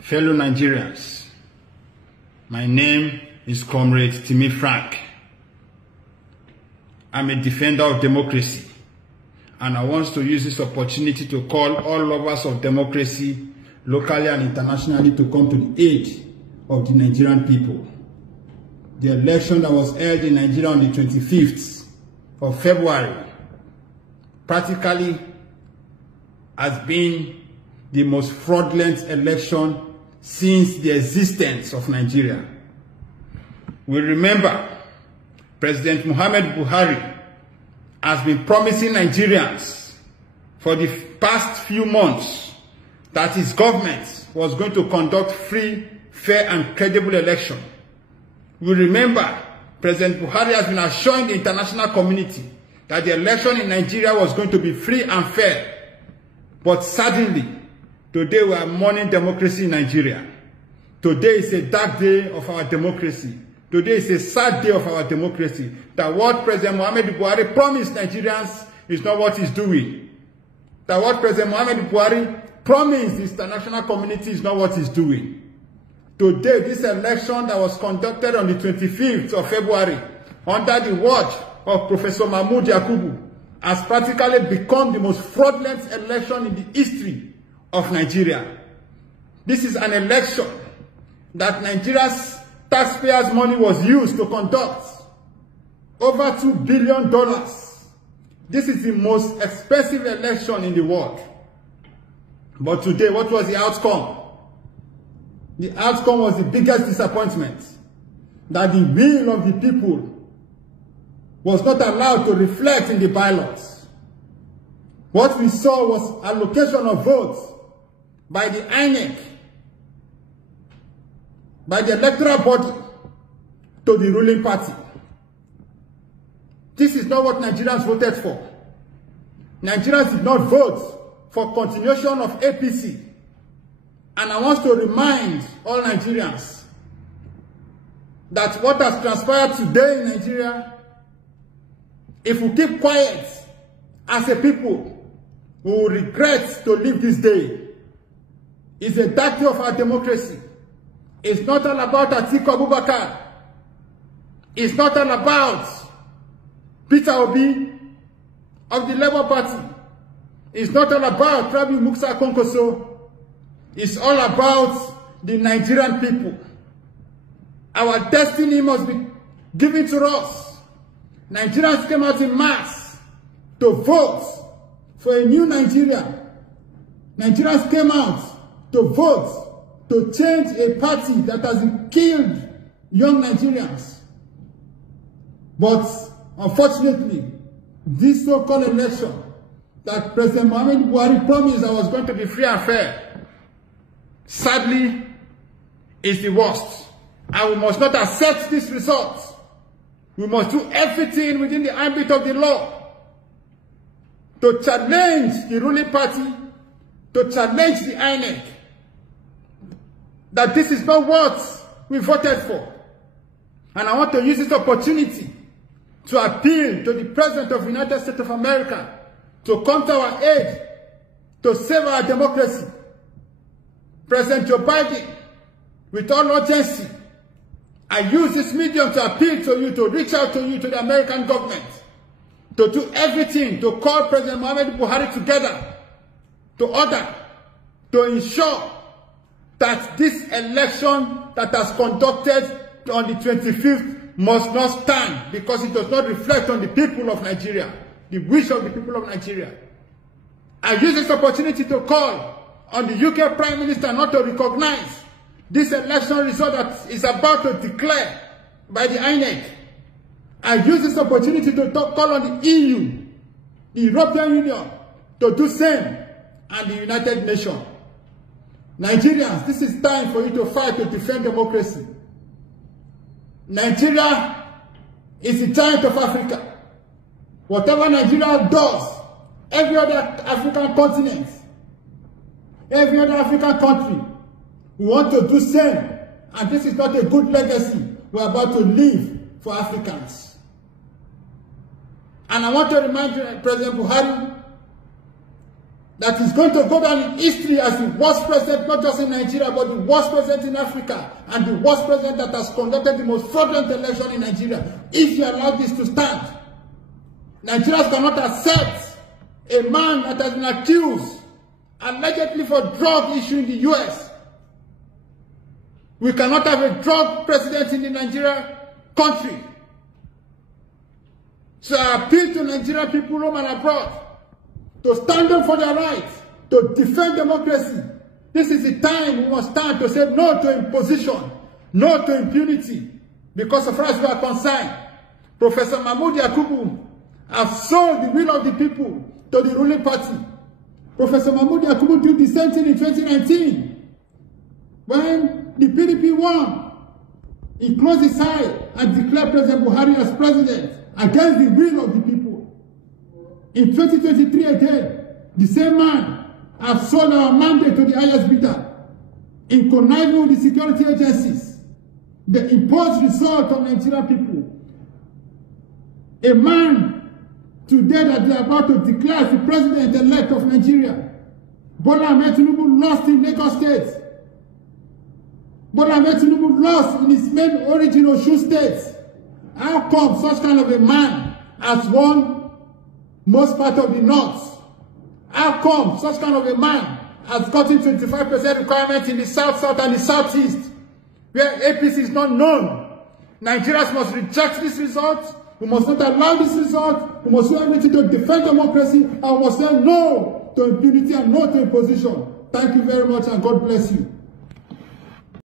Fellow Nigerians, my name is Comrade Timi Frank. I'm a defender of democracy, and I want to use this opportunity to call all lovers of democracy, locally and internationally, to come to the aid of the Nigerian people. The election that was held in Nigeria on the 25th of February practically has been the most fraudulent election since the existence of Nigeria. We remember President Muhammad Buhari has been promising Nigerians for the past few months that his government was going to conduct free, fair and credible election. We remember President Buhari has been assuring the international community that the election in Nigeria was going to be free and fair. But suddenly, today we are mourning democracy in Nigeria. Today is a dark day of our democracy. Today is a sad day of our democracy. That what President Muhammad Buhari promised Nigerians is not what he's doing. That what President Muhammad Buhari promised the international community is not what he's doing. Today, this election that was conducted on the 25th of February under the watch of Professor Mahmoud Yakubu has practically become the most fraudulent election in the history of Nigeria. This is an election that Nigeria's taxpayers' money was used to conduct. Over $2 billion. This is the most expensive election in the world. But today, what was the outcome? The outcome was the biggest disappointment, that the will of the people was not allowed to reflect in the ballots. What we saw was allocation of votes by the Inec, by the electoral body, to the ruling party. This is not what Nigerians voted for. Nigerians did not vote for continuation of APC. And I want to remind all Nigerians that what has transpired today in Nigeria, if we keep quiet as a people, we will regret to live this day. It's a dark day of our democracy. It's not all about Atiku Abubakar. It's not all about Peter Obi of the Labour Party. It's not all about Rabi Musa Konkoso. It's all about the Nigerian people. Our destiny must be given to us. Nigerians came out in mass to vote for a new Nigeria. Nigerians came out to vote to change a party that has killed young Nigerians. But unfortunately, this so-called election that President Muhammad Buhari promised that was going to be free and fair, sadly, is the worst. And we must not accept this result. We must do everything within the ambit of the law to challenge the ruling party, to challenge the Inec, that this is not what we voted for. And I want to use this opportunity to appeal to the President of the United States of America to come to our aid to save our democracy. President Joe Biden, with all urgency, I use this medium to appeal to you, to reach out to you, to the American government, to do everything to call President Muhammad Buhari together, to order, to ensure that this election that has conducted on the 25th must not stand, because it does not reflect on the people of Nigeria, the wish of the people of Nigeria. I use this opportunity to call on the UK Prime Minister not to recognize this election result that is about to declare by the Inec. I use this opportunity to call on the EU, the European Union, to do same, and the United Nations. Nigerians, this is time for you to fight to defend democracy. Nigeria is the giant of Africa. Whatever Nigeria does, every other African continent, every other African country, we want to do same. And this is not a good legacy we're about to leave for Africans. And I want to remind you, President Buhari, that is going to go down in history as the worst president, not just in Nigeria, but the worst president in Africa, and the worst president that has conducted the most fraudulent election in Nigeria. If you allow this to stand, Nigerians cannot accept a man that has been accused allegedly for drug issue in the US. We cannot have a drug president in the Nigeria country. So I appeal to Nigerian people home and abroad to stand up for their rights, to defend democracy. This is the time we must stand to say no to imposition, no to impunity. Because as far as we are concerned, Professor Mahmoud Yakubu has sold the will of the people to the ruling party. Professor Mahmoud Yakubu did the same thing in 2019. When the PDP won, he closed his eye and declared President Buhari as president against the will of the people. In 2023 again, the same man has sold our mandate to the highest bidder in conniving with the security agencies. The imposed result of Nigerian people. A man today that they are about to declare as the president-elect of Nigeria, Bola Ahmed Tinubu, lost in Lagos State. Bola Ahmed Tinubu lost in his main origin of Shøck State. How come such kind of a man has won most part of the north? How come such kind of a man has gotten 25% requirement in the south, and the southeast, where APC is not known? Nigerians must reject this result. We must not allow this result. We must do everything to defend democracy, and we must say no to impunity and no to imposition. Thank you very much, and God bless you.